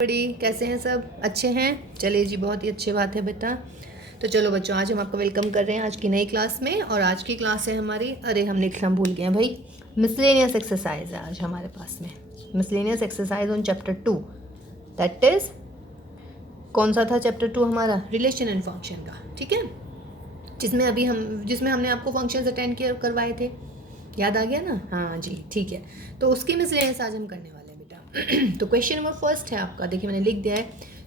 बड़ी कैसे हैं सब? अच्छे हैं? चलिए जी, बहुत ही अच्छी बात है बेटा। तो चलो बच्चों, आज हम आपका वेलकम कर रहे हैं आज की नई क्लास में। और आज की क्लास है हमारी, अरे हम लिखना भूल गए हैं भाई, मिसलेनियस एक्सरसाइज है आज हमारे पास में। Miscellaneous exercise on chapter 2, that is कौन सा था चैप्टर 2 हमारा? रिलेशन एंड फंक्शन का, ठीक है। जिसमें हमने आपको फंक्शंस अटेंड किया करवाए थे, याद आ गया ना? हाँ जी, ठीक है। तो उसकी मिसलेनियस आज हम करने वाले हैं बेटा। तो क्वेश्चन नंबर फर्स्ट है आपका, देखिए मैंने लिख दिया है।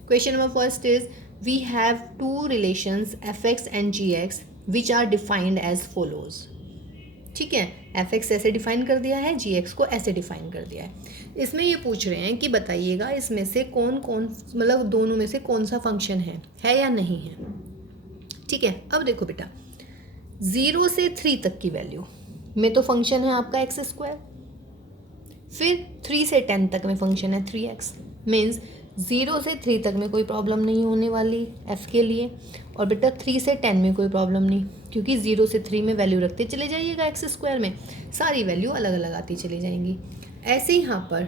Question number first is we have two relations f x and g x which are defined as follows. ठीक है, एफ एक्स ऐसे डिफाइन कर दिया है, जी एक्स को ऐसे डिफाइन कर दिया है। इसमें ये पूछ रहे हैं कि बताइएगा इसमें से कौन कौन, मतलब दोनों में से कौन सा फंक्शन है या नहीं है। ठीक है, अब देखो बेटा, 0 से 3 तक की वैल्यू में तो फंक्शन है आपका एक्स स्क्वायर, फिर 3 से 10 तक में फंक्शन है 3x। मीन्स 0 से 3 तक में कोई प्रॉब्लम नहीं होने वाली f के लिए, और बेटा 3 से 10 में कोई प्रॉब्लम नहीं, क्योंकि 0 से 3 में वैल्यू रखते चले जाइएगा एक्स स्क्वायर में, सारी वैल्यू अलग अलग आती चली जाएंगी। ऐसे यहाँ पर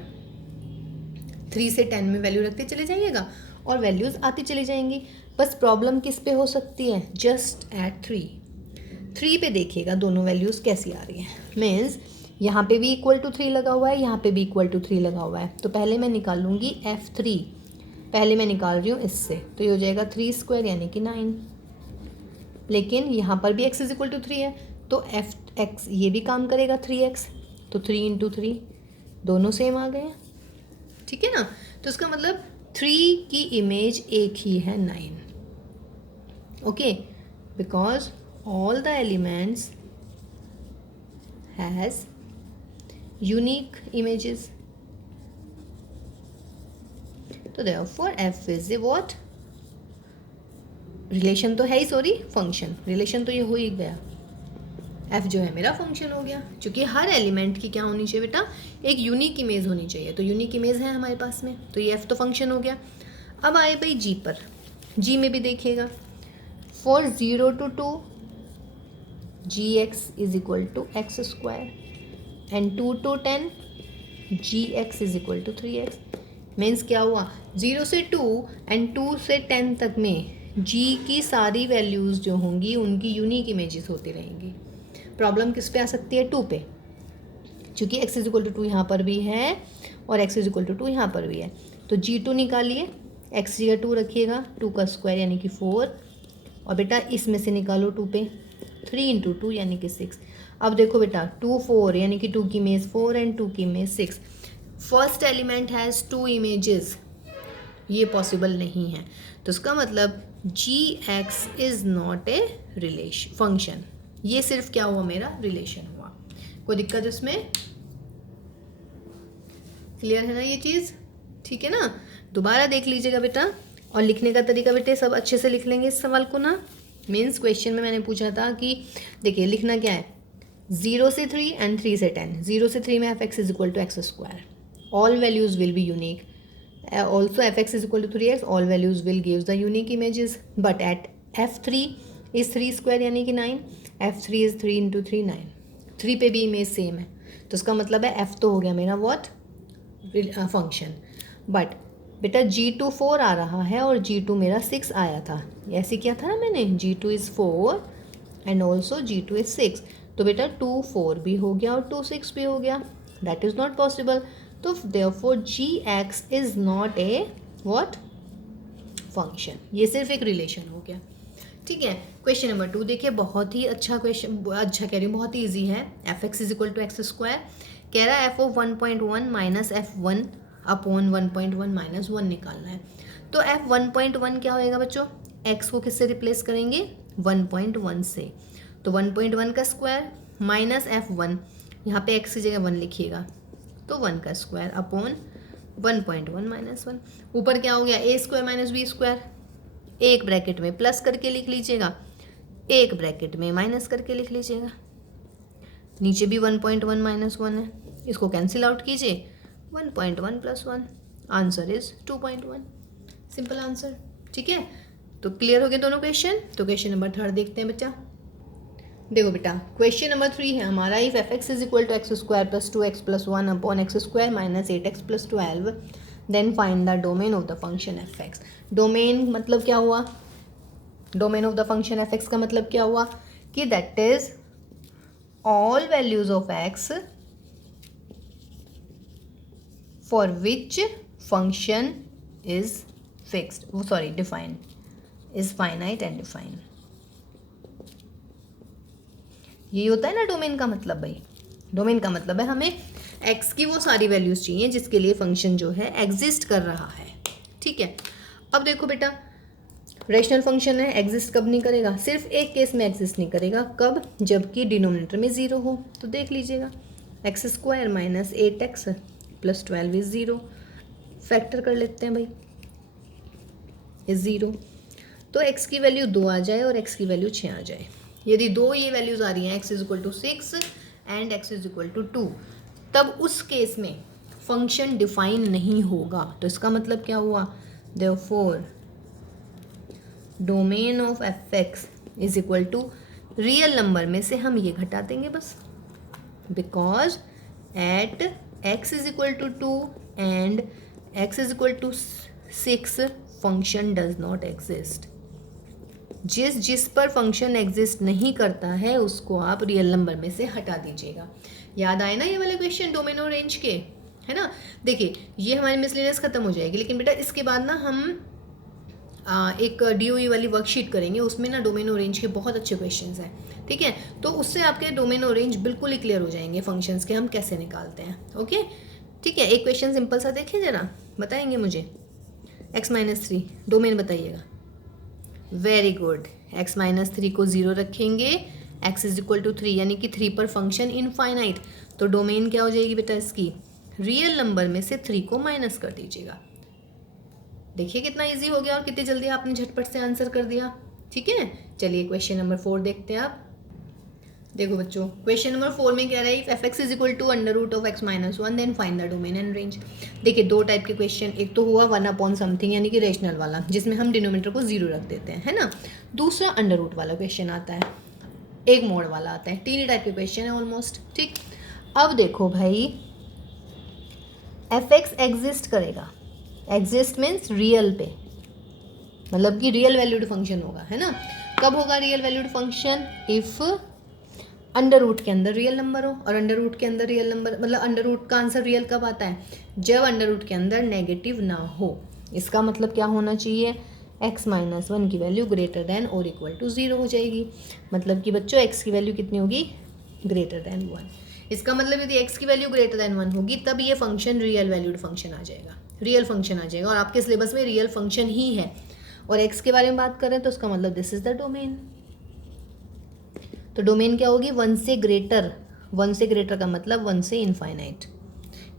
3 से 10 में वैल्यू रखते चले जाइएगा और वैल्यूज़ आती चली जाएंगी। बस प्रॉब्लम किस पे हो सकती है? जस्ट एट 3 पे देखिएगा दोनों वैल्यूज़ कैसी आ रही हैं। मीन्स यहाँ पे भी इक्वल टू 3 लगा हुआ है, यहाँ पे भी इक्वल टू 3 लगा हुआ है। तो पहले मैं निकालूंगी f3, पहले मैं निकाल रही हूँ इससे, तो ये हो जाएगा 3 स्क्वायर यानी कि 9। लेकिन यहाँ पर भी x इज इक्वल टू 3 है, तो f(x) ये भी काम करेगा 3x, तो 3 इंटू 3 दोनों सेम आ गए। ठीक है ना? तो इसका मतलब 3 की इमेज एक ही है 9। Okay, because all the elements has unique images, तो therefore f is a what? Relation तो है ही, सॉरी फंक्शन, रिलेशन तो ये हो ही गया, f जो है मेरा फंक्शन हो गया, क्योंकि हर एलिमेंट की क्या होनी चाहिए बेटा? एक यूनिक इमेज होनी चाहिए। तो यूनिक इमेज है हमारे पास में, तो ये f तो फंक्शन हो गया। अब आए भाई g पर, g में भी देखिएगा, for 0 to 2 gx is equal to x square and 2 to 10 gx is equal to 3x। Means क्या हुआ? 0 से 2 एंड 2 से 10 तक में g की सारी वैल्यूज़ जो होंगी उनकी यूनिक इमेजेस होती रहेंगी। प्रॉब्लम किस पे आ सकती है? 2 पे, क्योंकि x इज इक्वल टू 2 यहाँ पर भी है और x इज इक्वल टू 2 यहाँ पर भी है। तो g2 निकालिए, x जगह 2 रखिएगा, 2 का स्क्वायर यानी कि 4, और बेटा इसमें से निकालो 2 पे, 3 इंटू 2 यानी कि 6। अब देखो बेटा 2 4 यानी कि 2 की इमेज 4 एंड 2 की image 6। First element has 2 images, ये पॉसिबल नहीं है। तो इसका मतलब gx is not a relation function, ये सिर्फ क्या हुआ? मेरा रिलेशन हुआ। कोई दिक्कत इसमें? क्लियर है ना ये चीज़? ठीक है ना? दोबारा देख लीजिएगा बेटा, और लिखने का तरीका बेटे सब अच्छे से लिख लेंगे इस सवाल को ना। मीन्स क्वेश्चन में मैंने पूछा था कि देखिए लिखना क्या है, 0 से 3 एंड 3 से 10। 0 से 3 में f x is equal to x square, all values will be unique, also f x is equal to 3x, all values will gives the unique images, but at f3 is 3 square यानी कि 9, f3 is 3 into 3 9, 3 पे भी image same है, तो इसका मतलब है f तो हो गया मेरा वॉट? फंक्शन। बट बेटा g2 4 आ रहा है और g2 मेरा 6 आया था, ऐसे किया था ना मैंने, g2 is 4 and also g2 is 6। तो बेटा 2 4 भी हो गया और 2 6 भी हो गया, दैट इज़ नॉट पॉसिबल। तो therefore gx is not a what? Function, ये सिर्फ एक रिलेशन हो गया। ठीक है, क्वेश्चन नंबर 2 देखिए, बहुत ही अच्छा क्वेश्चन, अच्छा कह रही हूँ, बहुत ही ईजी है। F x is equal to x square, कह रहा है f of 1.1 minus f1 upon 1.1 minus 1 निकालना है। तो f 1.1 क्या होएगा बच्चों? x को किससे रिप्लेस करेंगे? 1.1 से, तो 1.1 का स्क्वायर माइनस f1, यहाँ पे x की जगह 1 लिखिएगा, तो 1 का स्क्वायर अपॉन 1.1 माइनस 1। ऊपर क्या हो गया? a square minus b square, एक ब्रैकेट में प्लस करके लिख लीजिएगा, एक ब्रैकेट में माइनस करके लिख लीजिएगा, नीचे भी 1.1 माइनस 1 है, इसको कैंसिल आउट कीजिए, 1.1 plus 1, answer is 2.1, simple answer. ठीक है, तो क्लियर हो गए दोनों क्वेश्चन। तो क्वेश्चन नंबर 3 देखते हैं बच्चा। देखो बेटा, क्वेश्चन नंबर 3 है हमारा, if f x is equal to x square plus 2x plus 1 upon x square minus 8x plus 12 then find the domain of the function f x. Domain मतलब क्या हुआ, domain of the function f x का मतलब क्या हुआ कि that is all values of x for which function is fixed, sorry defined, is finite and defined. ये होता है ना डोमेन का मतलब भाई। डोमेन का मतलब है हमें एक्स की वो सारी वैल्यूज चाहिए जिसके लिए फंक्शन जो है एग्जिस्ट कर रहा है। ठीक है, अब देखो बेटा, रेशनल फंक्शन है, एग्जिस्ट कब नहीं करेगा, सिर्फ एक केस में एग्जिस्ट नहीं करेगा, कब, जबकि डिनोमिनेटर में ज़ीरो हो। तो देख लीजिएगा, x square minus 8x plus 12 is zero. Factor कर लेते हैं भाई, इज ज़ीरो। तो x की वैल्यू 2 आ जाए और x की वैल्यू 6 आ जाए। यदि दो ये वैल्यूज आ रही हैं, x is equal to 6 and x is equal to 2, तब उस केस में फंक्शन डिफाइन नहीं होगा। तो इसका मतलब क्या हुआ, therefore domain of f x is equal to real number में से हम ये घटा देंगे बस, because at x is equal to 2 and x is equal to 6 function does not exist. जिस पर फंक्शन एग्जिस्ट नहीं करता है उसको आप रियल नंबर में से हटा दीजिएगा। याद आए ना ये वाले क्वेश्चन डोमेन और रेंज के, है ना। देखिए ये हमारी मिसलेनियस खत्म हो जाएगी, लेकिन बेटा इसके बाद ना हम एक DOE वाली वर्कशीट करेंगे, उसमें ना डोमेन और रेंज के बहुत अच्छे क्वेश्चंस हैं। ठीक है, तो उससे आपके डोमेन और रेंज बिल्कुल ही क्लियर हो जाएंगे, फंक्शंस के हम कैसे निकालते हैं। ओके ठीक है, एक क्वेश्चन सिंपल सा देखिए जरा, बताएंगे मुझे। x-3 डोमेन बताइएगा। वेरी गुड, x-3 को 0 रखेंगे, x इज इक्वल टू 3 यानी कि 3 पर फंक्शन इनफाइनाइट। तो डोमेन क्या हो जाएगी बेटा इसकी, रियल नंबर में से 3 को माइनस कर दीजिएगा। देखिए कितना इजी हो गया और कितनी जल्दी आपने झटपट से आंसर कर दिया। ठीक है, चलिए क्वेश्चन नंबर 4 देखते हैं आप। देखो बच्चों, क्वेश्चन नंबर 4 में कह रहा है f x is equal to under root of x-1 then find the domain and range. देखिए दो टाइप के क्वेश्चन, एक तो हुआ 1 अपॉन समथिंग यानी कि रेशनल वाला, जिसमें हम डिनोमिनेटर को 0 रख देते हैं, है ना। दूसरा अंडर रूट वाला क्वेश्चन आता है, एक मोड वाला आता है। तीन ही टाइप के क्वेश्चन है ऑलमोस्ट। ठीक, अब देखो भाई, एफ एक्स एग्जिस्ट करेगा, एग्जिस्ट मीन्स रियल पे, मतलब कि रियल वैल्यूड फंक्शन होगा, है ना। कब होगा real valued function, if under root के अंदर रियल नंबर हो। और अंडर रूट के अंदर रियल नंबर मतलब अंडर रूट का आंसर रियल कब आता है, जब अंडर रूट के अंदर नेगेटिव ना हो। इसका मतलब क्या होना चाहिए, x-1 की वैल्यू ग्रेटर देन और इक्वल टू 0 हो जाएगी। मतलब कि बच्चों x की वैल्यू कितनी होगी, ग्रेटर देन 1। इसका मतलब यदि x की वैल्यू ग्रेटर देन 1 होगी तब ये फंक्शन रियल वैल्यूड फंक्शन आ जाएगा, रियल फंक्शन आ जाएगा। और आपके सिलेबस में रियल फंक्शन ही है और x के बारे में बात करें तो उसका मतलब दिस इज द डोमेन। तो डोमेन क्या होगी, 1 से ग्रेटर। 1 से ग्रेटर का मतलब 1 से इनफाइनाइट।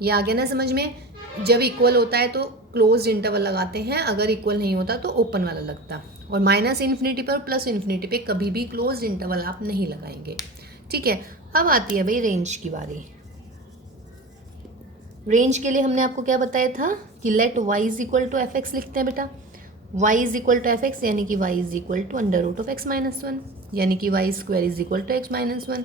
ये आ गया ना समझ में। जब इक्वल होता है तो क्लोज इंटरवल लगाते हैं, अगर इक्वल नहीं होता तो ओपन वाला लगता। और माइनस इन्फिनिटी पर प्लस इन्फिनिटी पे कभी भी क्लोज इंटरवल आप नहीं लगाएंगे। ठीक है, अब आती है भाई रेंज की बारी। रेंज के लिए हमने आपको क्या बताया था कि let y is equal to f x लिखते हैं बेटा। y is equal to f x यानी कि y is equal to under root of x-1 यानी कि y square is equal to x-1,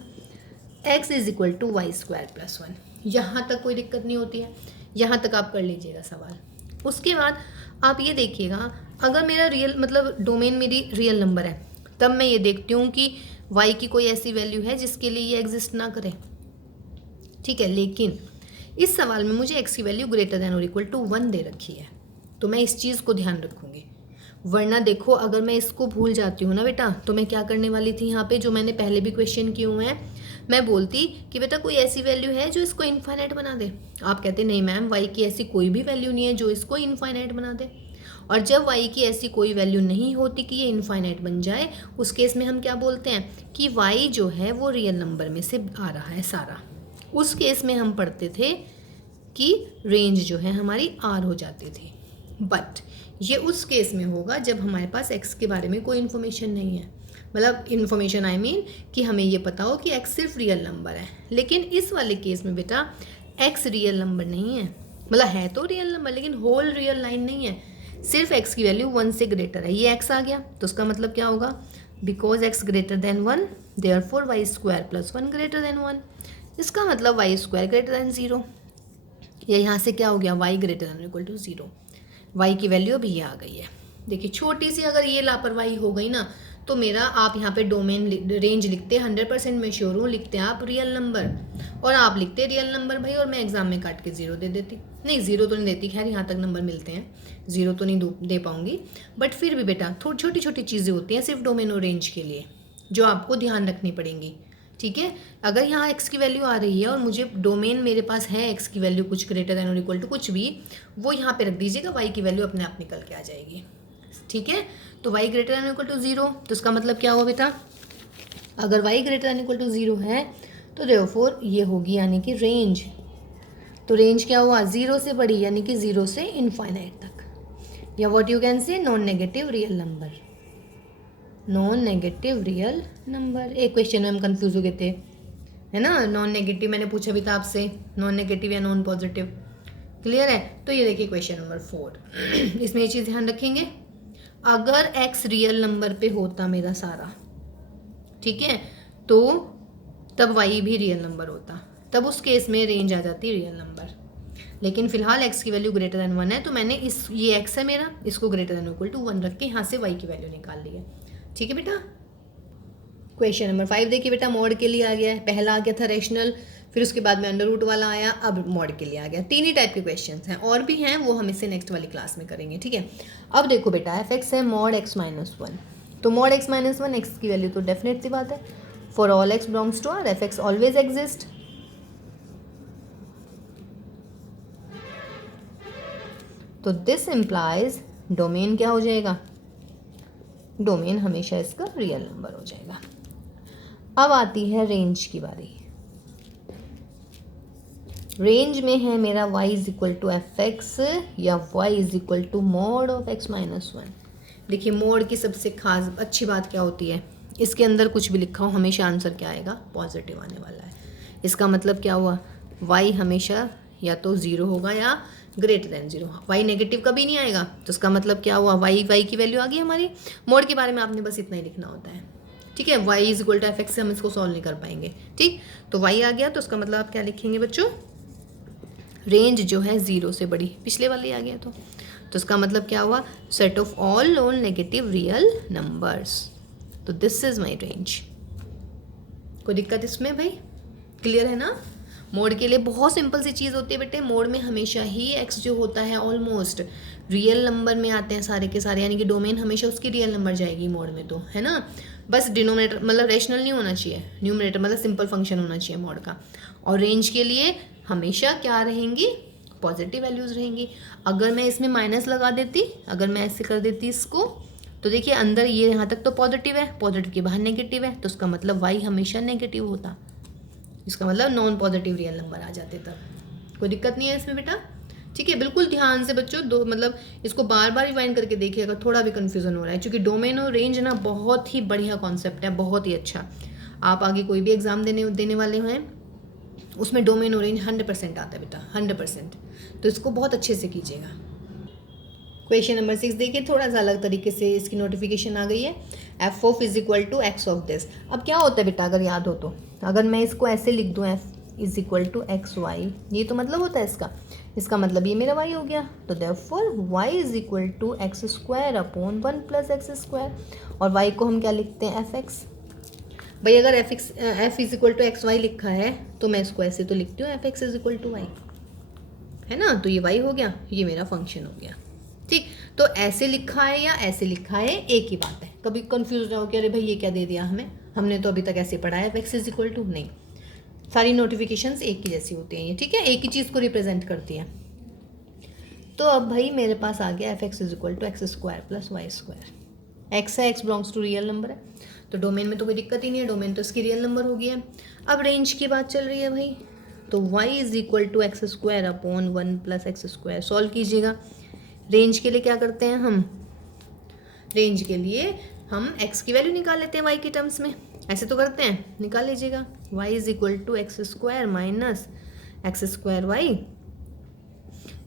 x is equal to y square plus 1। यहाँ तक कोई दिक्कत नहीं होती है, यहाँ तक आप कर लीजिएगा सवाल। उसके बाद आप ये देखिएगा, अगर मेरा रियल मतलब डोमेन मेरी रियल नंबर है तब मैं ये देखती हूँ कि y की कोई ऐसी वैल्यू है जिसके लिए ये एग्जिस्ट ना करे। ठीक है, लेकिन इस सवाल में मुझे x की वैल्यू ग्रेटर देन और इक्वल टू 1 दे रखी है, तो मैं इस चीज़ को ध्यान रखूँगी। वरना देखो अगर मैं इसको भूल जाती हूँ ना बेटा, तो मैं क्या करने वाली थी यहाँ पे, जो मैंने पहले भी क्वेश्चन किए हुए हैं, मैं बोलती कि बेटा कोई ऐसी वैल्यू है जो इसको इनफाइनाइट बना दे। आप कहते नहीं मैम, y की ऐसी कोई भी वैल्यू नहीं है जो इसको इनफाइनाइट बना दे। और जब y की ऐसी कोई वैल्यू नहीं होती कि ये इनफाइनाइट बन जाए, उस केस में हम क्या बोलते हैं कि y जो है वो रियल नंबर में से आ रहा है सारा। उस केस में हम पढ़ते थे कि रेंज जो है हमारी r हो जाती थी। बट ये उस केस में होगा जब हमारे पास x के बारे में कोई इन्फॉर्मेशन नहीं है, मतलब इन्फॉर्मेशन आई मीन कि हमें ये पता हो कि x सिर्फ रियल नंबर है। लेकिन इस वाले केस में बेटा x रियल नंबर नहीं है, मतलब है तो रियल नंबर लेकिन होल रियल लाइन नहीं है, सिर्फ x की वैल्यू 1 से ग्रेटर है। ये x आ गया तो उसका मतलब क्या होगा, because x greater than 1 therefore y square plus 1 greater then 1। इसका मतलब y स्क्वायर ग्रेटर देन 0। या यहाँ से क्या हो गया, y greater than equal to 0, y की वैल्यू अभी ये आ गई है। देखिए छोटी सी अगर ये लापरवाही हो गई ना तो मेरा, आप यहाँ पे डोमेन रेंज लिखते 100% मैं श्योर हूँ, लिखते हैं आप रियल नंबर, और आप लिखते रियल नंबर भाई, और मैं एग्जाम में काट के 0 दे देती। नहीं 0 तो नहीं देती, खैर यहाँ तक नंबर मिलते हैं, 0 तो नहीं दे पाऊंगी, बट फिर भी बेटा थोड़ी छोटी छोटी चीज़ें होती हैं सिर्फ डोमेन और रेंज के लिए, जो आपको ध्यान रखनी पड़ेंगी। ठीक है, अगर यहाँ x की वैल्यू आ रही है और मुझे डोमेन मेरे पास है x की वैल्यू कुछ ग्रेटर देन और इक्वल टू कुछ भी, वो यहाँ पे रख दीजिएगा, y की वैल्यू अपने आप निकल के आ जाएगी। ठीक है, तो y greater than equal to 0, तो इसका मतलब क्या हुआ बेटा, अगर y greater than equal to 0 है तो देयरफॉर ये होगी यानी कि रेंज। तो रेंज क्या हुआ, 0 से बड़ी यानी कि 0 से इनफाइनाइट तक, या what you can say non negative real number, non negative real number. एक क्वेश्चन में हम कंफ्यूज हो गए थे, है ना, नॉन नेगेटिव मैंने पूछा भी था आपसे, नॉन नेगेटिव या नॉन पॉजिटिव, क्लियर है। तो ये देखिए क्वेश्चन नंबर 4, इसमें ये चीज़ ध्यान रखेंगे, अगर x रियल नंबर पे होता मेरा सारा, ठीक है, तो तब y भी रियल नंबर होता, तब उस केस में रेंज आ जाती रियल नंबर। लेकिन फिलहाल x की वैल्यू ग्रेटर देन 1 है, तो मैंने ये x है मेरा, इसको ग्रेटर देन इक्वल टू 1 रख के यहाँ से y की वैल्यू निकाल ली है। ठीक है बेटा, क्वेश्चन नंबर 5 देखिए बेटा, मॉड के लिए आ गया है, पहला आ गया था रेशनल, फिर उसके बाद में अंडर रूट वाला आया, अब मॉड के लिए आ गया। 3 ही टाइप के क्वेश्चंस हैं, और भी हैं, वो हम इससे नेक्स्ट वाली क्लास में करेंगे। ठीक है, अब देखो बेटा एफ एक्स है मॉड x माइनस 1, तो मॉड x माइनस 1, एक्स की वैल्यू तो डेफिनेट सी बात है, for all x belongs to R f x always exist. तो दिस इम्प्लाइज डोमेन क्या हो जाएगा, डोमेन हमेशा इसका रियल नंबर हो जाएगा। अब आती है रेंज की बारी, रेंज में है मेरा y is equal to f x या y is equal to mod of x minus 1। देखिए मोड की सबसे खास अच्छी बात क्या होती है, इसके अंदर कुछ भी लिखा हो हमेशा आंसर क्या आएगा, पॉजिटिव आने वाला है। इसका मतलब क्या हुआ, y हमेशा या तो 0 होगा या ग्रेटर देन 0, y नेगेटिव कभी नहीं आएगा, तो इसका मतलब क्या हुआ, y की वैल्यू आ गई हमारी। मोड के बारे में आपने बस इतना ही लिखना होता है। ठीक है, y is equal to f x से हम इसको सॉल्व नहीं कर पाएंगे। ठीक, तो y आ गया, तो इसका मतलब आप क्या लिखेंगे बच्चों, रेंज जो है 0 से बड़ी, पिछले वाले आ गया तो इसका मतलब क्या हुआ, set of all non negative real numbers, तो दिस इज माय रेंज। कोई दिक्कत इसमें भाई, क्लियर है ना। मोड के लिए बहुत सिंपल सी चीज़ होती है बेटे, मोड में हमेशा ही x जो होता है ऑलमोस्ट रियल नंबर में आते हैं सारे के सारे, यानी कि डोमेन हमेशा उसकी रियल नंबर जाएगी मोड में, तो है ना, बस डिनोमिनेटर मतलब रेशनल नहीं होना चाहिए, न्यूमरेटर मतलब सिंपल फंक्शन होना चाहिए मोड का। और रेंज के लिए हमेशा क्या रहेंगी, पॉजिटिव वैल्यूज़ रहेंगी। अगर मैं इसमें माइनस लगा देती, अगर मैं ऐसे कर देती इसको, तो देखिए अंदर ये यहाँ तक तो पॉजिटिव है, पॉजिटिव के बाहर नेगेटिव है, तो उसका मतलब y हमेशा नेगेटिव होता, इसका मतलब नॉन पॉजिटिव रियल नंबर आ जाते तब। कोई दिक्कत नहीं है इसमें बेटा। ठीक है, बिल्कुल ध्यान से बच्चों, दो मतलब इसको बार बार रिवाइंड करके देखिए अगर थोड़ा भी कन्फ्यूजन हो रहा है, क्योंकि डोमेन और रेंज ना बहुत ही बढ़िया कॉन्सेप्ट है, बहुत ही अच्छा। आप आगे कोई भी एग्जाम देने वाले हैं उसमें डोमेन और रेंज 100% आता है बेटा, 100%, तो इसको बहुत अच्छे से कीजिएगा। क्वेश्चन नंबर 6 देखिए, थोड़ा सा अलग तरीके से इसकी नोटिफिकेशन आ गई है, f of is equal to x of this. अब क्या होता है बेटा, अगर याद हो तो, अगर मैं इसको ऐसे लिख दूँ f is equal to x y, ये तो मतलब होता है इसका मतलब ये मेरा y हो गया, तो therefore y is equal to x square upon 1 plus x square, और y को हम क्या लिखते हैं, एफ एक्स। भाई अगर f is equal to x y लिखा है तो मैं इसको ऐसे तो लिखती हूँ f x is equal to y, है ना, तो ये y हो गया, ये मेरा फंक्शन हो गया। ठीक, तो ऐसे लिखा है या ऐसे लिखा है एक ही बात है, कभी कंफ्यूज ना हो कि अरे भाई ये क्या दे दिया हमने तो अभी तक ऐसे पढ़ा है f x is equal to, नहीं, सारी नोटिफिकेशंस एक ही जैसी होती हैं ये। ठीक है, एक ही चीज़ को रिप्रेजेंट करती है। तो अब भाई मेरे पास आ गया F x is equal to x square plus Y square, X है, X belongs to real number है, तो डोमेन में तो कोई दिक्कत ही नहीं है, डोमेन तो इसकी रियल नंबर हो गया है। अब रेंज की बात चल रही है भाई, तो y is equal to x square upon 1 plus x square, solve कीजिएगा। रेंज के लिए क्या करते हैं हम, रेंज के लिए हम x की वैल्यू निकाल लेते हैं y के टर्म्स में, ऐसे तो करते हैं, निकाल लीजिएगा। y is equal to x square minus x square y,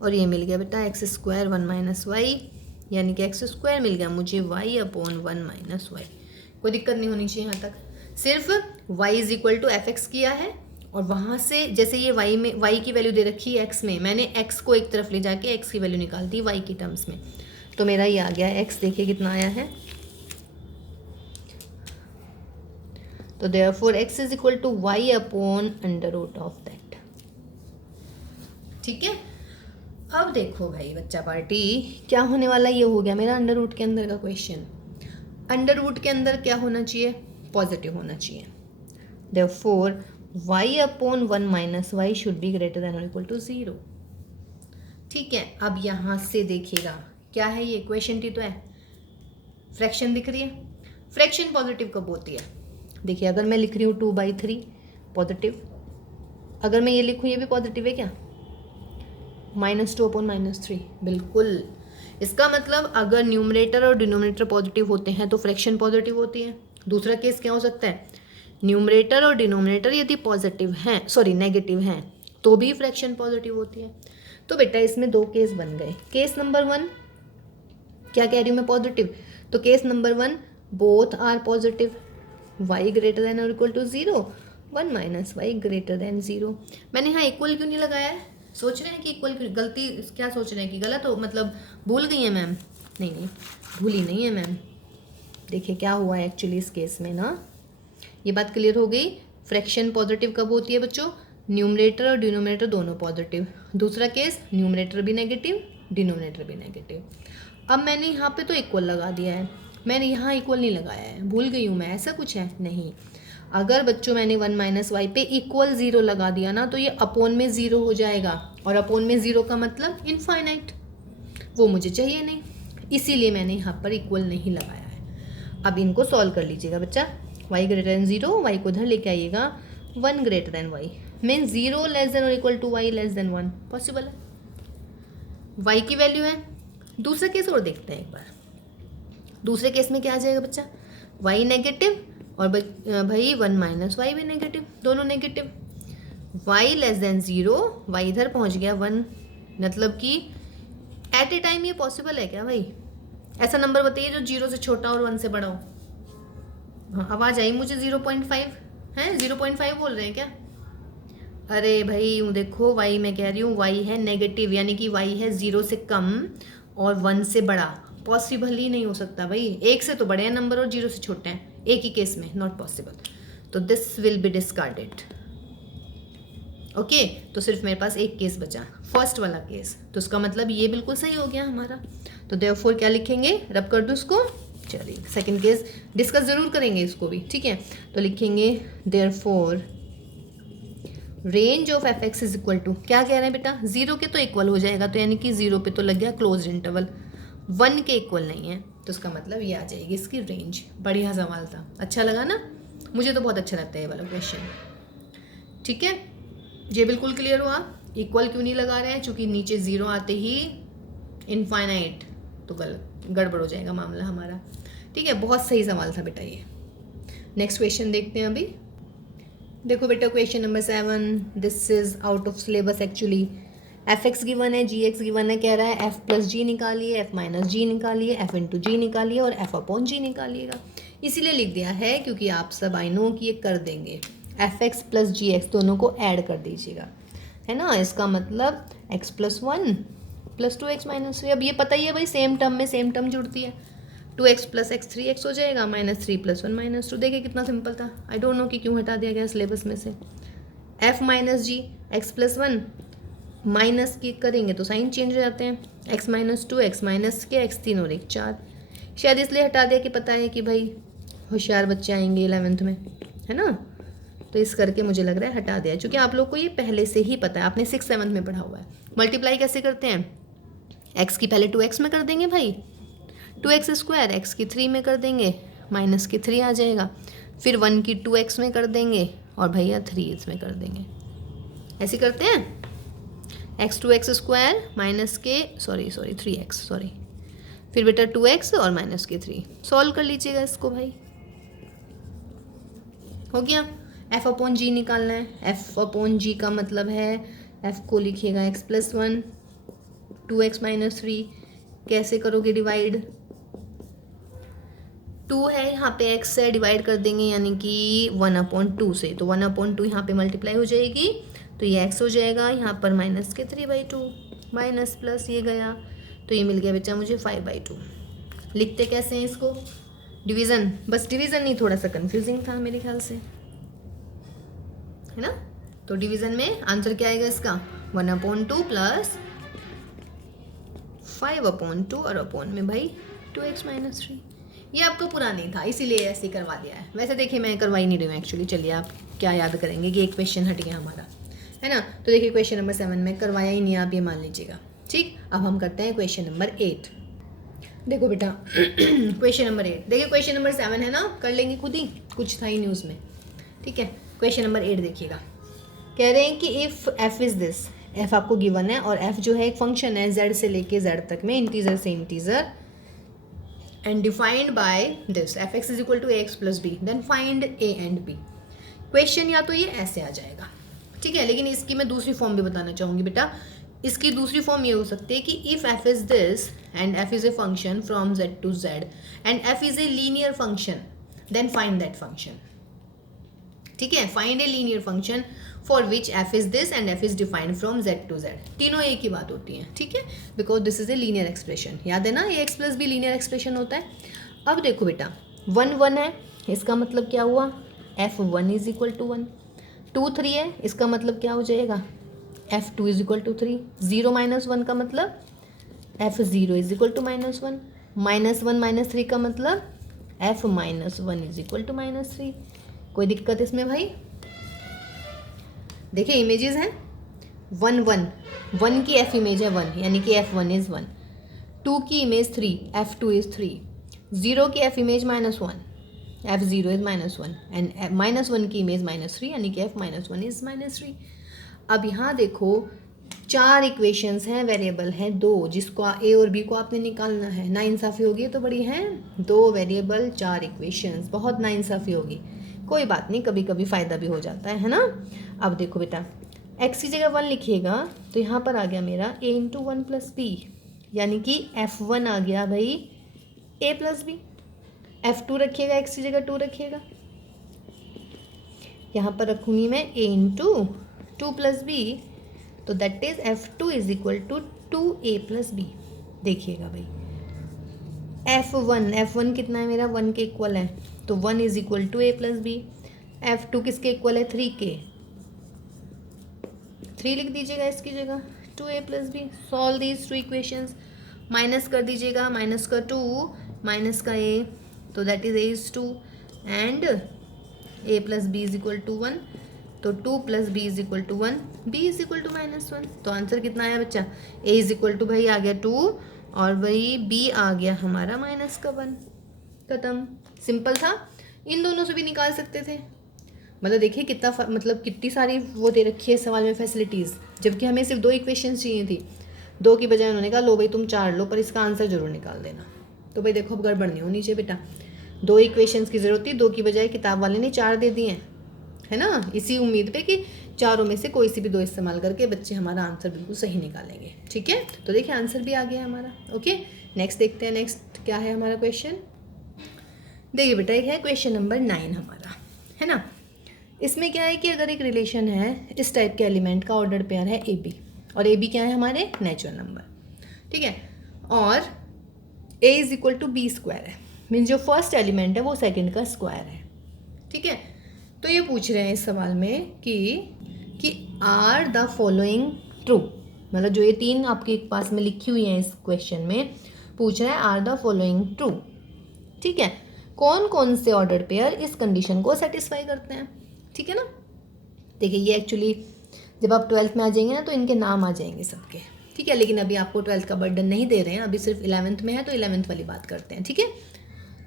और ये मिल गया बेटा एक्स स्क्वायर 1 माइनस वाई, यानी कि एक्स स्क्वायर मिल गया मुझे y अपॉन 1 माइनस वाई। कोई दिक्कत नहीं होनी चाहिए यहाँ तक, सिर्फ y is equal to f x किया है और वहाँ से जैसे ये y में y की वैल्यू दे रखी है x में, मैंने x को एक तरफ ले जाके x की वैल्यू निकाल दी y की टर्म्स में, तो मेरा ये आ गया x। देखिए कितना आया है, तो therefore x is equal to y upon under root of that. ठीक है, अब देखो भाई बच्चा पार्टी, क्या होने वाला, ये हो गया मेरा अंडर रूट के अंदर का क्वेश्चन। अंडर रूट के अंदर क्या होना चाहिए, पॉजिटिव होना चाहिए। Therefore y upon 1 minus why should be greater than और इक्वल टू 0। ठीक है, अब यहाँ से देखिएगा क्या है, ये इक्वेशन टी तो है, फ्रैक्शन दिख रही है। फ्रैक्शन पॉजिटिव कब होती है, देखिए अगर मैं लिख रही हूँ 2/3 पॉजिटिव, अगर मैं ये लिखूँ ये भी पॉजिटिव है क्या, -2 अपॉन -3, बिल्कुल। इसका मतलब अगर न्यूमरेटर और डिनोमिनेटर पॉजिटिव होते हैं तो फ्रैक्शन पॉजिटिव होती है। दूसरा केस क्या हो सकता है, न्यूमरेटर और डिनोमिनेटर यदि पॉजिटिव हैं, सॉरी नेगेटिव हैं, तो भी फ्रैक्शन पॉजिटिव होती है। तो बेटा इसमें दो केस बन गए। केस नंबर 1 क्या कह रही हूँ मैं, पॉजिटिव, तो case number 1 both are positive, y greater than और equal to 0, 1 minus Y greater than 0। मैंने यहाँ इक्वल क्यों नहीं लगाया है, सोच रहे हैं कि इक्वल, गलती क्या सोच रहे हैं कि गलत हो, मतलब भूल गई है मैम, नहीं नहीं भूली नहीं है मैम। देखिए क्या हुआ है एक्चुअली इस केस में ना, ये बात क्लियर हो गई। फ्रैक्शन पॉजिटिव कब होती है बच्चों, न्यूमरेटर और डिनोमिनेटर दोनों पॉजिटिव। दूसरा केस न्यूमरेटर भी नेगेटिव, डिनोमिनेटर भी नेगेटिव। अब मैंने यहाँ पे तो इक्वल लगा दिया है, मैंने यहाँ इक्वल नहीं लगाया है, भूल गई हूँ मैं, ऐसा कुछ है नहीं। अगर बच्चों मैंने 1 माइनस वाई पे इक्वल 0 लगा दिया ना, तो ये अपोन में 0 हो जाएगा, और अपोन में 0 का मतलब इनफाइनाइट, वो मुझे चाहिए नहीं, इसीलिए मैंने यहाँ पर इक्वल नहीं लगाया है। अब इनको सॉल्व कर लीजिएगा बच्चा, y ग्रेटर देन 0, y को इधर लेके आइएगा, 1 greater than y mean 0 less than और equal to y less than 1, possible है, y की वैल्यू है। दूसरा केस और देखते हैं एक बार, दूसरे केस में क्या आ जाएगा बच्चा, y नेगेटिव और भाई 1 माइनस वाई भी नेगेटिव, दोनों negative. y less then 0, y इधर पहुंच गया 1, मतलब कि एट ए टाइम ये पॉसिबल है क्या भाई, ऐसा नंबर बताइए जो 0 से छोटा और 1 से बड़ा हो। हाँ आवाज़ आई मुझे, 0.5 है, 0.5 बोल रहे हैं क्या, अरे भाई यूँ देखो, y मैं कह रही हूँ y है नेगेटिव, यानी कि y है 0 से कम और 1 से बड़ा, पॉसिबल ही नहीं हो सकता भाई, 1 से तो बड़े हैं नंबर और 0 से छोटे हैं, एक ही केस में नॉट पॉसिबल, तो this will be discarded. Okay, तो सिर्फ मेरे पास एक केस बचा, फर्स्ट वाला केस, तो उसका मतलब ये बिल्कुल सही हो गया हमारा। तो देयरफॉर क्या लिखेंगे, रब कर दो उसको, चलिए सेकंड केस डिस्कस जरूर करेंगे इसको भी, ठीक है। तो लिखेंगे therefore range of f x is equal to, क्या कह रहे हैं बेटा, 0 के तो इक्वल हो जाएगा, तो यानी कि 0 पे तो लग गया क्लोज इंटरवल, 1 के इक्वल नहीं है, तो उसका मतलब ये आ जाएगी इसकी रेंज। बढ़िया सवाल था, अच्छा लगा ना, मुझे तो बहुत अच्छा लगता है ये वाला क्वेश्चन। ठीक है, ये बिल्कुल क्लियर हुआ। इक्वल क्यों नहीं लगा रहे हैं, क्योंकि नीचे 0 आते ही इनफाइनाइट, तो गलत गड़बड़ हो जाएगा मामला हमारा। ठीक है, बहुत सही सवाल था बेटा ये। नेक्स्ट क्वेश्चन देखते हैं अभी। देखो बेटा question number 7, this is out of syllabus actually. F x given है, जी एक्स गिवन है, कह रहा है एफ प्लस जी निकालिए, एफ माइनस जी निकालिए, एफ इंटू जी निकालिए और एफ अपॉन जी निकालिएगा। इसीलिए लिख दिया है क्योंकि आप सब आई नो कि ये कर देंगे, एफ एक्स प्लस जी एक्स दोनों को ऐड कर दीजिएगा, है ना। इसका मतलब x plus 1 plus 2x minus 3, अब ये पता ही है भाई, सेम टर्म में सेम टर्म जुड़ती है, 2x प्लस एक्स 3x हो जाएगा, -3 + 1 -2। देखिए कितना सिंपल था, आई डोंट नो कि क्यों हटा दिया गया सिलेबस में से। f माइनस जी, एक्स प्लस 1 माइनस की करेंगे तो साइन चेंज हो जाते हैं, x माइनस 2, x माइनस के x 3 और 1 4, शायद इसलिए हटा दिया कि पता है कि भाई होशियार बच्चे आएंगे 11th में, है ना, तो इस करके मुझे लग रहा है हटा दिया, क्योंकि आप लोग को ये पहले से ही पता है, आपने 6th 7th में पढ़ा हुआ है। मल्टीप्लाई कैसे करते हैं, x की पहले 2x में कर देंगे भाई, 2x² x की 3 में कर देंगे, माइनस की 3 आ जाएगा, फिर 1 की 2x में कर देंगे और भैया 3 इसमें कर देंगे, ऐसे करते हैं। x 2x² माइनस के 3x फिर बेटा 2x और माइनस के 3, सॉल्व कर लीजिएगा इसको भाई, हो गया। f अपॉन जी निकालना है, f अपॉन जी का मतलब है f को लिखिएगा x प्लस 1, 2x माइनस 3, कैसे करोगे डिवाइड, 2 है यहाँ पे x से डिवाइड कर देंगे यानी कि 1/2 से, तो 1/2 यहाँ पे मल्टीप्लाई हो जाएगी, तो ये x हो जाएगा, यहाँ पर माइनस के 3/2 माइनस प्लस ये गया, तो ये मिल गया बच्चा मुझे 5/2। लिखते कैसे हैं इसको? डिवीज़न, बस डिवीज़न नहीं, थोड़ा सा कंफ्यूजिंग था मेरे ख्याल से, है ना। तो डिवीज़न में आंसर क्या आएगा इसका? 1/2 प्लस 5/2 और अपॉन में भाई 2x - 3। ये आपको पूरा नहीं था इसीलिए ऐसे करवा दिया है। वैसे देखिए मैं करवाई नहीं रही हूँ एक्चुअली। चलिए आप क्या याद करेंगे कि एक क्वेश्चन हट गया हमारा, है ना। तो देखिए क्वेश्चन नंबर 7 में करवाया ही नहीं, आप ये मान लीजिएगा। ठीक, अब हम करते हैं क्वेश्चन नंबर 8। देखो बेटा क्वेश्चन नंबर 8, देखिए क्वेश्चन नंबर 7 है ना, कर लेंगे खुद ही, कुछ था ही नहीं उसमें। ठीक है, क्वेश्चन नंबर 8 देखिएगा। कह रहे हैं कि if f is this, f आपको गिवन है और f जो है एक फंक्शन है z से लेके z तक में, इंटीजर से integer, and defined by this f(x = ax + b), then find a and b। Question या तो ये ऐसे आ जाएगा, ठीक है, लेकिन इसकी मैं दूसरी फॉर्म भी बताना चाहूँगी बेटा। इसकी दूसरी फॉर्म ये हो सकती है कि if f is this and f is a function from z to z and f is a linear function, then find that function. ठीक है, find a linear function for which f is this and f is defined from z to z। तीनों एक ही बात होती है, ठीक है, because this is a linear expression. याद है ना, ax + b लीनियर एक्सप्रेशन होता है। अब देखो बेटा 1 1 है, इसका मतलब क्या हुआ? f1 = 1। 2 3 है, इसका मतलब क्या हो जाएगा? f2 = 3। 0 - 1 का मतलब f0 = -1। -1 - 3 का मतलब f - 1 = -3। कोई दिक्कत इसमें भाई? देखिए इमेजेस हैं 1 1, 1 की f इमेज है 1 यानी कि f1 इज़ 1। 2 की इमेज 3, f2 इज़ 3। 0 की f image -1, f0 is -1 and -1 की इमेज -3 यानी कि f - 1 इज़ -3। अब यहाँ देखो 4 इक्वेशंस हैं, वेरिएबल हैं 2, जिसको a और b को आपने निकालना है। नाइंसाफ़ी होगी तो बड़ी हैं, 2 वेरिएबल 4 इक्वेशंस, बहुत नाइंसाफ़ी होगी। कोई बात नहीं, कभी कभी फ़ायदा भी हो जाता है ना। अब देखो बेटा x की जगह 1 लिखिएगा तो यहाँ पर आ गया मेरा a × 1 + b, यानी कि f1 आ गया भाई a + b। f2 रखिएगा, x की जगह 2 रखिएगा, यहाँ पर रखूँगी मैं a × 2 + b, तो that is f2 = 2a + b। देखिएगा भाई f1 कितना है मेरा? 1 के इक्वल है, तो 1 = a + b। f2 किसके इक्वल है? 3 के, 3 लिख दीजिएगा इसकी जगह, 2a + b। Solve these 2 equations, minus कर दीजिएगा, माइनस का 2 माइनस का a, तो that is a is 2 and a + b = 1, तो 2 + b = 1, b = -1। तो आंसर कितना आया बच्चा? a = भाई आ गया 2 और भाई b आ गया हमारा -1। खत्म, सिंपल था। इन दोनों से भी निकाल सकते थे। मतलब देखिए कितना मतलब कितनी सारी वो दे रखी है सवाल में फैसिलिटीज़, जबकि हमें सिर्फ 2 इक्वेशंस चाहिए थी। 2 की बजाय उन्होंने कहा लो भाई तुम 4 लो, पर इसका आंसर जरूर निकाल देना। तो भाई देखो अब गड़बड़ नहीं होनी चाहिए बेटा। 2 इक्वेशंस की ज़रूरत थी, 2 की बजाय किताब वाले ने 4 दे दिए हैं, है ना, इसी उम्मीद पे कि चारों में से कोई सी भी 2 इस्तेमाल करके बच्चे हमारा आंसर बिल्कुल सही निकालेंगे। ठीक है, तो देखिए आंसर भी आ गया हमारा। ओके, नेक्स्ट देखते हैं, नेक्स्ट क्या है हमारा क्वेश्चन। देखिए बेटा एक है क्वेश्चन नंबर 9 हमारा, है ना। इसमें क्या है कि अगर एक रिलेशन है, इस टाइप के एलिमेंट का ऑर्डर पेयर है ए बी, और ए बी क्या है? हमारे नेचुरल नंबर, ठीक है, और a = b² है, मीन्स जो फर्स्ट एलिमेंट है वो सेकंड का स्क्वायर है। ठीक है, तो ये पूछ रहे हैं इस सवाल में कि आर द फॉलोइंग ट्रू, मतलब जो ये 3 आपके पास में लिखी हुई हैं इस क्वेश्चन में, पूछ रहा है आर द फॉलोइंग ट्रू। ठीक है, कौन कौन से ऑर्डर पेयर इस कंडीशन को सेटिस्फाई करते हैं। ठीक है ना, देखिए ये एक्चुअली जब आप 12th में आ जाएंगे ना तो इनके नाम आ जाएंगे सबके। ठीक है, लेकिन अभी आपको 12th का बर्डन नहीं दे रहे हैं, अभी सिर्फ 11th में है, तो 11th वाली बात करते हैं। ठीक है,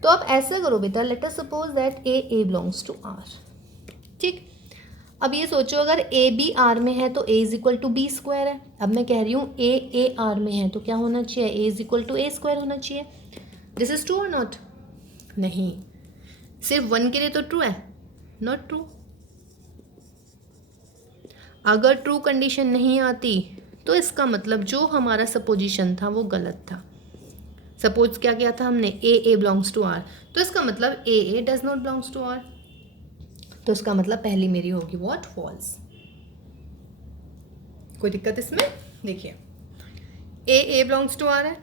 तो आप ऐसा करो बेटा, let us suppose that a belongs to r। ठीक, अब ये सोचो अगर a भी r में है तो a = b² है। अब मैं कह रही हूँ a r में है तो क्या होना चाहिए? a = a² होना चाहिए। दिस इज ट्रू और नॉट? नहीं, सिर्फ 1 के लिए तो ट्रू है, नॉट ट्रू। अगर ट्रू कंडीशन नहीं आती तो इसका मतलब जो हमारा सपोजिशन था वो गलत था। सपोज क्या किया था हमने, ए बिलोंग्स टू आर, तो इसका मतलब A does not belongs to R, तो इसका मतलब पहली मेरी होगी व्हाट, फॉल्स। कोई दिक्कत इसमें? देखिए ए बिलोंग्स टू आर है,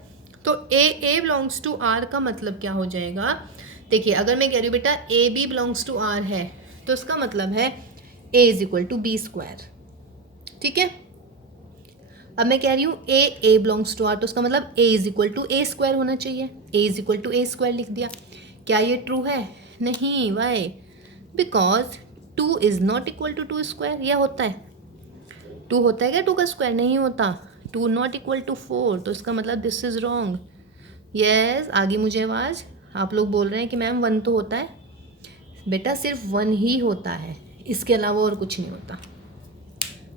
तो ए बिलोंग्स टू आर का मतलब क्या हो जाएगा, देखिए अगर मैं कह रही हूँ बेटा A B belongs to R है, तो इसका मतलब है A is equal to B square, ठीक है। अब मैं कह रही हूँ ए बिलोंग्स टू आर, तो उसका मतलब A is equal to A square होना चाहिए, A is equal to A square लिख दिया। क्या ये ट्रू है? नहीं, why? Because 2 is not equal to 2 square. यह होता है 2 होता है क्या 2 का स्क्वायर? नहीं होता। 2 नॉट इक्वल टू 4, तो इसका मतलब दिस इज रॉन्ग। यस, आगे मुझे आवाज़, आप लोग बोल रहे हैं कि मैम 1 तो होता है, बेटा सिर्फ 1 ही होता है, इसके अलावा और कुछ नहीं होता।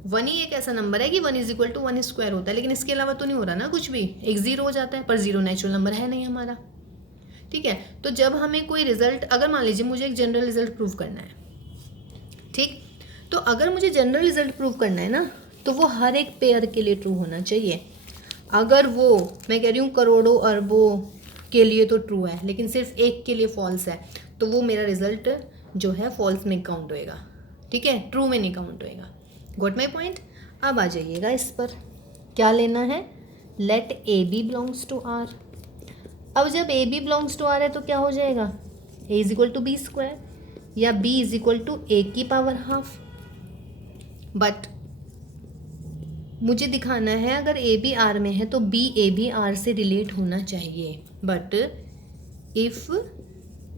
1 ही एक ऐसा नंबर है कि 1 इज इक्वल टू 1 स्क्वायर होता है, लेकिन इसके अलावा तो नहीं हो रहा ना कुछ भी। एक 0 हो जाता है, पर 0 नेचुरल नंबर है नहीं हमारा, ठीक है। तो जब हमें कोई रिजल्ट, अगर मान लीजिए मुझे एक जनरल रिजल्ट प्रूव करना है, ठीक, तो अगर मुझे जनरल रिजल्ट प्रूव करना है ना, तो वो हर एक पेयर के लिए ट्रू होना चाहिए। अगर वो, मैं कह रही हूँ करोड़ों अरबों के लिए तो ट्रू है, लेकिन सिर्फ एक के लिए फॉल्स है, तो वो मेरा रिजल्ट जो है फॉल्स में काउंट होएगा, ठीक है, ट्रू में नहीं काउंट होएगा। Got my point? अब आ जाइएगा इस पर, क्या लेना है, let A B belongs to R. अब जब A B belongs to R है तो क्या हो जाएगा, A is equal to B square, या B is equal to A की पावर हाफ। बट मुझे दिखाना है अगर ए बी आर में है तो बी ए बी आर से रिलेट होना चाहिए। But if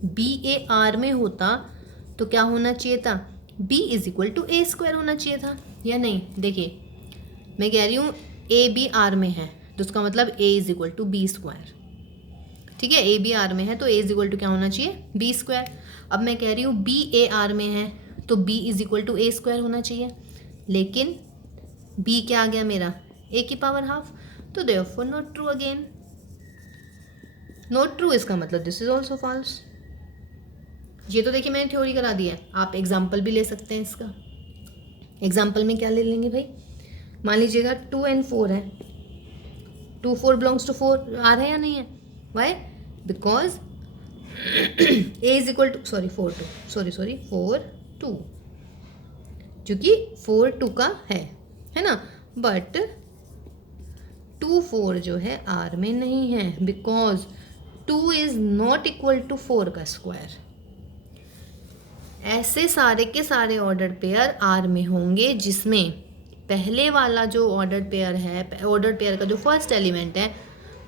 b a R में होता तो क्या होना चाहिए था, b is equal to A square होना चाहिए था, या नहीं? देखिए मैं कह रही हूँ ए बी आर में है, तो उसका मतलब A is equal to B square, ठीक है। ए बी आर में है तो ए इज इक्वल टू क्या होना चाहिए, बी स्क्वायर। अब मैं कह रही हूँ बी ए आर में है तो b is equal to A square होना चाहिए, लेकिन बी क्या आ गया मेरा, ए की पावर हाफ, तो therefore not true again. Not true इसका मतलब दिस इज ऑल्सो फॉल्स। ये तो देखिए मैंने थ्योरी करा दी है, आप एग्जाम्पल भी ले सकते हैं इसका। एग्जाम्पल में क्या ले लेंगे भाई, मान लीजिएगा 2 and 4 है, 2 4 बिलोंग्स टू 4 आ रहा है या नहीं है? Why? Because a is equal to, sorry 4 2, क्योंकि 4 2 का है ना। बट 2 4 जो है आर में नहीं है, because 2 is not equal to 4 का स्क्वायर। ऐसे सारे के सारे ऑर्डर पेयर आर में होंगे जिसमें पहले वाला जो ऑर्डर पेयर है, ऑर्डर पेयर का जो फर्स्ट एलिमेंट है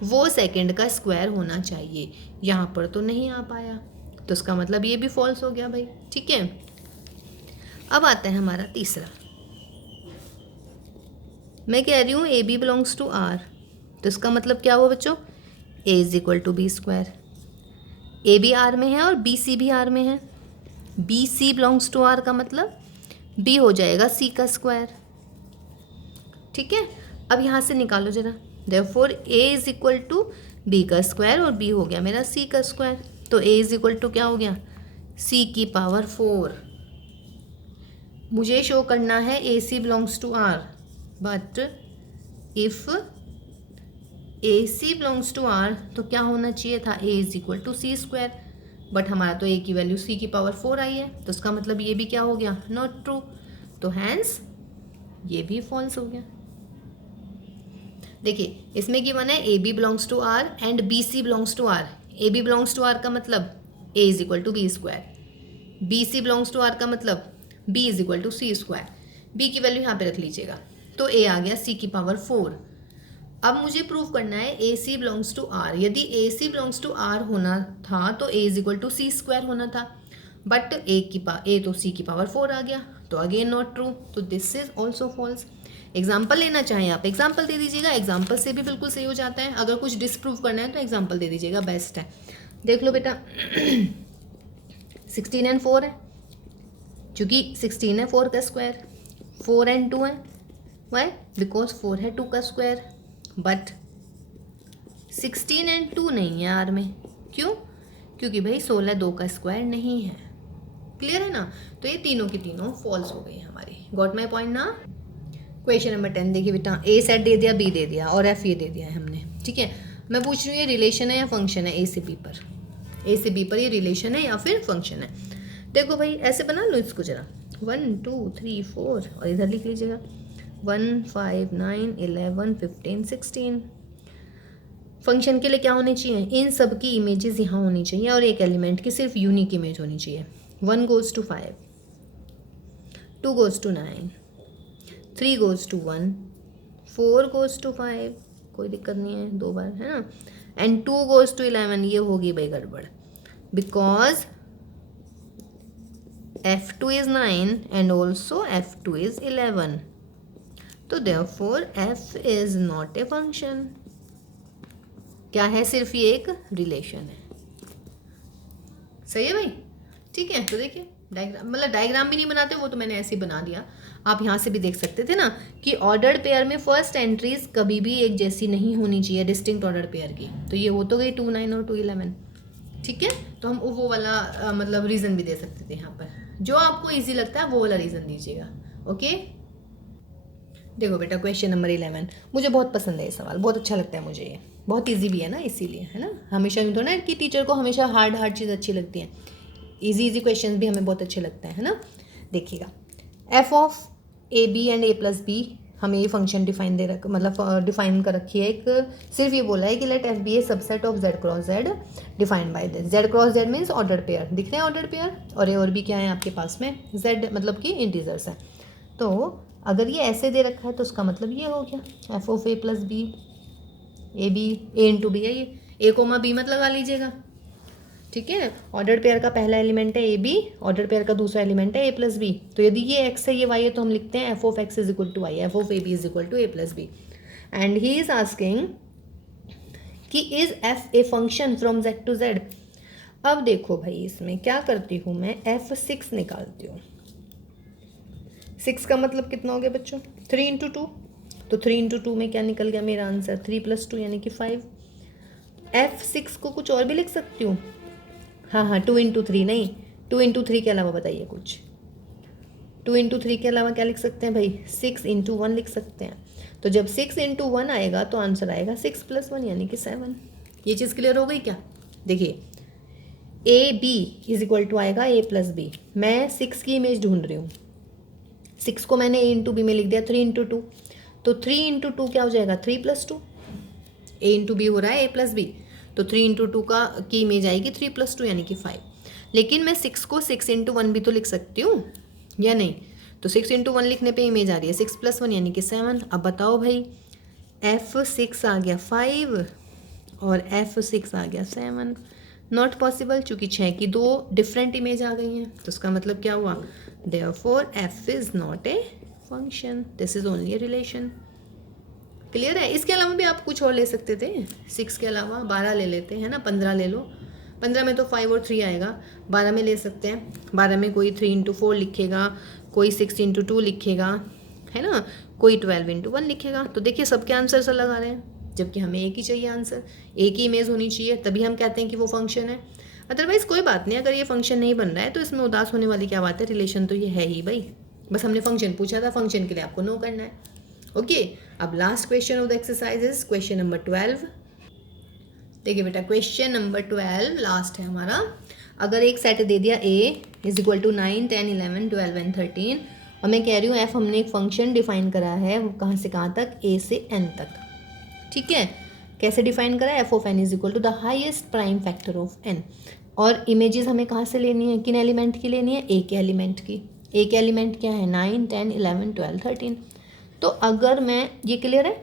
वो सेकंड का स्क्वायर होना चाहिए। यहाँ पर तो नहीं आ पाया, तो इसका मतलब ये भी फॉल्स हो गया भाई, ठीक है। अब आता है हमारा तीसरा, मैं कह रही हूँ A B belongs to R, तो इसका मतलब क्या हुआ बच्चों, A is equal to B square. A भी आर में है और बी सी भी आर में है, b C belongs to R का मतलब बी हो जाएगा सी का स्क्वायर, ठीक है। अब यहाँ से निकालो जरा, therefore a is equal to b का स्क्वायर और बी हो गया मेरा सी का स्क्वायर, तो ए इज इक्वल टू क्या हो गया, सी की पावर 4। मुझे शो करना है A C belongs to R, but if A C belongs to R तो क्या होना चाहिए था, A is equal to C square, but हमारा तो ए की वैल्यू सी की पावर 4 आई है, तो उसका मतलब ये भी क्या हो गया, नॉट ट्रू, तो हैंस ये भी फॉल्स हो गया। देखिए इसमें गिवन है A B belongs to R and B C belongs to R. A B belongs to R का मतलब A is equal to B square, B C belongs to R का मतलब B is equal to C square. B की value यहाँ पे रख लीजिएगा, तो ए आ गया सी की पावर 4। अब मुझे प्रूव करना है A C belongs to R. यदि A C belongs to R होना था तो A is equal to C square होना था, बट ए तो सी की पावर 4 आ गया, तो अगेन नॉट ट्रू, तो this is also false. Example लेना चाहें आप एग्जाम्पल दे दीजिएगा, एग्जाम्पल से भी बिल्कुल सही हो जाता है। अगर कुछ डिसप्रूव करना है तो एग्जाम्पल दे दीजिएगा, बेस्ट है। देख लो बेटा 16 and 4 है, क्योंकि 16 है 4 का स्क्वायर, 4 and 2 है, वाई? बिकॉज 4 है 2 का स्क्वायर, बट 16 and 2 नहीं है आर में, क्यों? क्योंकि भाई 16 2 का स्क्वायर नहीं है। क्लियर है ना? तो ये तीनों की तीनों फॉल्स हो गई हमारी। गॉट माई पॉइंट ना? क्वेश्चन नंबर 10 देखिए बेटा, ए सेट दे दिया, बी दे दिया और एफ ये दे दिया है हमने, ठीक है। मैं पूछ रही हूँ ये रिलेशन है या फंक्शन है, ए से बी पर, ए से बी पर ये रिलेशन है या फिर फंक्शन है। देखो भाई ऐसे बना लो इसको जरा, 1 2 3 4 और इधर लिख लीजिएगा 1 5 9 11 15 16। फंक्शन के लिए क्या होने चाहिए, इन सब की इमेजेस यहाँ होनी चाहिए और एक एलिमेंट की सिर्फ यूनिक इमेज होनी चाहिए। 1 goes to 5, 2 goes to 9, 3 goes to 1, 4 goes to 5, कोई दिक्कत नहीं है, 2 बार है ना, एंड 2 goes to 11। ये होगी भाई गड़बड़, because f2 is 9 and also f2 is 11, तो therefore f is not a function। क्या है, सिर्फ ये एक रिलेशन है। सही है भाई, ठीक है। तो देखिए डायग्राम, मतलब डायग्राम भी नहीं बनाते वो तो मैंने ऐसे ही बना दिया, आप यहाँ से भी देख सकते थे ना कि ऑर्डर्ड पेयर में फर्स्ट एंट्रीज कभी भी एक जैसी नहीं होनी चाहिए, डिस्टिंक्ट ऑर्डर पेयर की। तो ये हो तो गई 2 9 और 2 11, ठीक है। तो हम वो वाला मतलब रीज़न भी दे सकते थे यहाँ पर, जो आपको ईजी लगता है वो वाला रीज़न दीजिएगा, ओके। देखो बेटा क्वेश्चन नंबर 11, मुझे बहुत पसंद है ये सवाल, बहुत अच्छा लगता है मुझे, ये बहुत इजी भी है ना, इसीलिए है ना। हमेशा यूँ थोड़ा ना कि टीचर को हमेशा हार्ड चीज़ अच्छी लगती है, इजी क्वेश्चन भी हमें बहुत अच्छे लगते हैं, है ना। देखिएगा F of A B and A plus B, हमें ये फंक्शन डिफाइन दे रख मतलब डिफाइन कर रखी है, एक सिर्फ ये बोला है कि let F be a subset of Z cross Z defined by this. Z cross Z means order pair, दिख रहे हैं ऑर्डर पेयर, और ए और बी क्या है आपके पास में, जेड मतलब कि इंटीजर्स है। तो अगर ये ऐसे दे रखा है तो उसका मतलब ये हो गया F of A plus B, A B A into B है, ये ए कोमा बी मत लगा लीजिएगा, ठीक है। ऑर्डर पेयर का पहला एलिमेंट है ए बी, ऑर्डर पेयर का दूसरा एलिमेंट है ए प्लस बी। तो यदि ये एक्स है ये वाई है तो हम लिखते हैं F of X is equal to Y, F of A B is equal to A plus B. And he is asking कि is F a function from Z to Z. अब देखो भाई इसमें क्या करती हूँ मैं, f6 निकालती हूँ। 6 का मतलब कितना हो गया बच्चों, 3 इंटू 2, तो 3 इंटू 2 में क्या निकल गया मेरा आंसर, 3 प्लस 2 यानी कि 5। f6 को कुछ और भी लिख सकती हूँ, हाँ 2 इंटू 3 नहीं, 2 इंटू 3 के अलावा बताइए कुछ, 2 इंटू 3 के अलावा क्या लिख सकते हैं भाई, 6 इंटू 1 लिख सकते हैं। तो जब 6 इंटू 1 आएगा तो आंसर आएगा 6 प्लस 1 यानी कि 7। ये चीज़ क्लियर हो गई क्या। देखिए A B is equal to आएगा ए प्लस बी, मैं 6 की इमेज ढूंढ रही हूँ, 6 को मैंने ए इंटू बी में लिख दिया 3 इंटू 2, तो 3 इंटू 2 क्या हो जाएगा 3 प्लस 2, ए इंटू बी हो रहा है ए प्लस बी, तो 3 इंटू 2 की इमेज आएगी 3 प्लस 2 यानी कि 5। लेकिन मैं 6 को 6 इंटू 1 भी तो लिख सकती हूँ या नहीं, तो 6 इंटू 1 लिखने पे इमेज आ रही है 6 प्लस 1 यानी कि 7। अब बताओ भाई f6 आ गया 5 और f6 आ गया 7, नॉट पॉसिबल, चूँकि 6 की 2 डिफरेंट इमेज आ गई हैं। तो उसका मतलब क्या हुआ, therefore f is not a function, this is only a relation. Clear है। इसके अलावा भी आप कुछ और ले सकते थे, 6 के अलावा 12 ले लेते हैं ना, 15 ले लो, 15 में तो 5 और 3 आएगा, 12 में ले सकते हैं, 12 में कोई 3 इंटू 4 लिखेगा, कोई 6 इंटू 2 लिखेगा, है ना, कोई 12 इंटू 1 लिखेगा। तो देखिए सबके आंसर से लगा रहे हैं, जबकि हमें एक ही चाहिए आंसर, एक ही इमेज होनी चाहिए, तभी हम कहते हैं कि वो फंक्शन है। अदरवाइज़ कोई बात नहीं, अगर ये फंक्शन नहीं बन रहा है तो इसमें उदास होने वाली क्या बात है, रिलेशन तो ये है ही भाई, बस हमने फंक्शन पूछा था, फंक्शन के लिए आपको नो करना है, ओके। अब last question of the exercise is question number 12। देखिए बेटा क्वेश्चन नंबर 12 लास्ट है हमारा। अगर एक सेट दे दिया a is equal to 9 10 11 12 and 13, और मैं कह रही हूँ f हमने एक फंक्शन डिफाइन करा है, वो कहाँ से कहाँ तक, a से n तक, ठीक है। कैसे डिफाइन करा है, f of n is equal to the highest prime factor of n, और इमेजेस हमें कहाँ से लेनी है, किन एलिमेंट की लेनी है, a के एलिमेंट की। a के एलिमेंट क्या है, 9 10 11 12 13। तो अगर मैं, ये क्लियर है,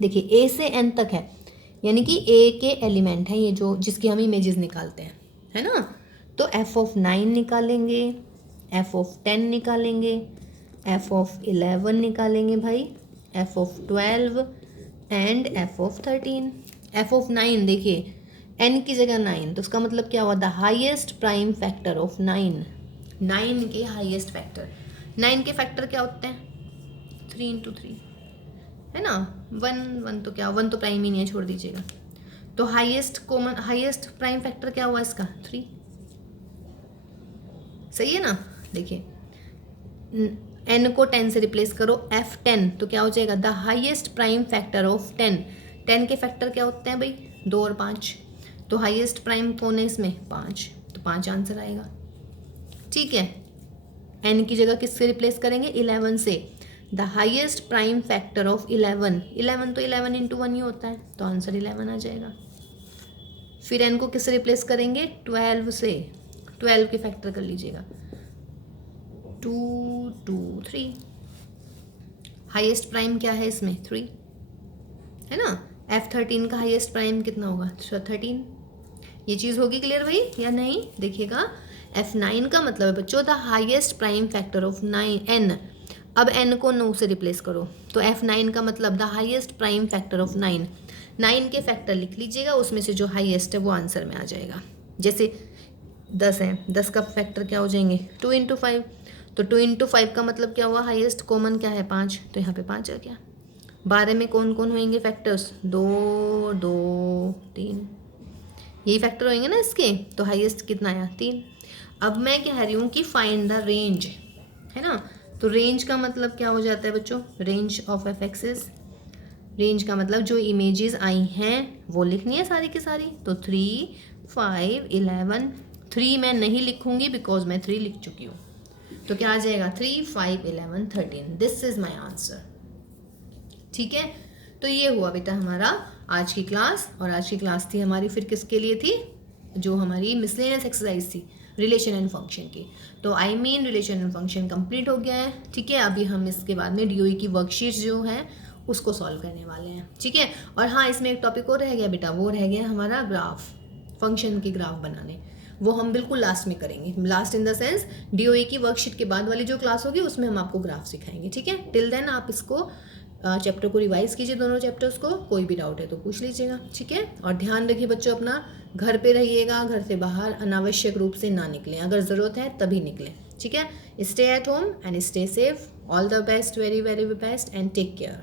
देखिए a से n तक है, यानी कि a के एलिमेंट हैं ये जो, जिसकी हम इमेजेस निकालते हैं, है ना। तो f ऑफ 9 निकालेंगे, f ऑफ 10 निकालेंगे, f ऑफ 11 निकालेंगे भाई, f of 12 and f of 13। f of 9 देखिए n की जगह 9, तो उसका मतलब क्या हुआ, the highest prime factor of 9, 9 के हाईएस्ट फैक्टर। 9 के फैक्टर क्या होते हैं, 3 इंटू 3 है ना, 1 तो क्या, 1 तो प्राइम ही नहीं है, छोड़ दीजिएगा। तो हाईएस्ट प्राइम फैक्टर क्या हुआ इसका, 3, सही है ना। देखिए n को 10 से रिप्लेस करो, f10, तो क्या हो जाएगा, the highest prime factor of 10, 10 के फैक्टर क्या होते हैं भाई? 2 और 5। तो हाईएस्ट प्राइम कौन है इसमें? 5, तो 5 आंसर आएगा। ठीक है, n की जगह किससे रिप्लेस करेंगे? 11 से। The highest prime factor of 11, 11 तो 11 इंटू 1 ही होता है, तो आंसर 11 आ जाएगा। फिर n को किससे रिप्लेस करेंगे? 12 से। 12 के फैक्टर कर लीजिएगा, 2 2 3। हाईएस्ट प्राइम क्या है इसमें? 3 है ना। F13 का हाईएस्ट प्राइम कितना होगा? 13। ये चीज़ होगी क्लियर भाई या नहीं? देखिएगा, F9 का मतलब है बच्चों the highest prime factor of 9 n। अब n को 9 से रिप्लेस करो, तो F9 का मतलब the highest prime factor of 9। 9 के फैक्टर लिख लीजिएगा, उसमें से जो हाईएस्ट है वो आंसर में आ जाएगा। जैसे 10 है, 10 का फैक्टर क्या हो जाएंगे? 2 इंटू 5। तो 2 इंटू 5 का मतलब क्या हुआ? हाईएस्ट कॉमन क्या है? 5, तो यहाँ पे 5 आ गया। 12 में कौन कौन होंगे फैक्टर्स? 2 2 3, यही फैक्टर होंगे ना इसके, तो हाईएस्ट कितना आया? 3। अब मैं कह रही हूँ कि फाइंड द रेंज, है ना। तो रेंज का मतलब क्या हो जाता है बच्चों? Range of F axis. Range का मतलब जो इमेजेस आई हैं वो लिखनी है सारी की सारी। तो 3 5 11। 3 मैं नहीं लिखूंगी बिकॉज मैं 3 लिख चुकी हूँ, तो क्या आ जाएगा? 3 5 11 13। This is my answer. ठीक है, तो ये हुआ बेटा हमारा आज की क्लास। और आज की क्लास थी हमारी फिर किसके लिए थी? जो हमारी मिसलेनियस एक्सरसाइज थी, रिलेशन एंड फंक्शन की। तो I mean relation and function complete हो गया है। ठीक है, अभी हम इसके बाद में डीओई की वर्कशीट्स जो है उसको सॉल्व करने वाले हैं। ठीक है, और हाँ इसमें एक टॉपिक और रह गया बेटा, वो रह गया हमारा ग्राफ, फंक्शन के ग्राफ बनाने। वो हम बिल्कुल लास्ट में करेंगे। Last in the sense DOE की वर्कशीट के बाद वाली जो क्लास होगी उसमें हम आपको ग्राफ सिखाएंगे। ठीक है, टिल देन आप इसको चैप्टर को रिवाइज कीजिए, दोनों चैप्टर्स को। कोई भी डाउट है तो पूछ लीजिएगा। ठीक है, और ध्यान रखिए बच्चों अपना, घर पे रहिएगा, घर से बाहर अनावश्यक रूप से ना निकलें, अगर ज़रूरत है तभी निकलें। ठीक है, stay at home and stay safe. All the best, very very best and take care.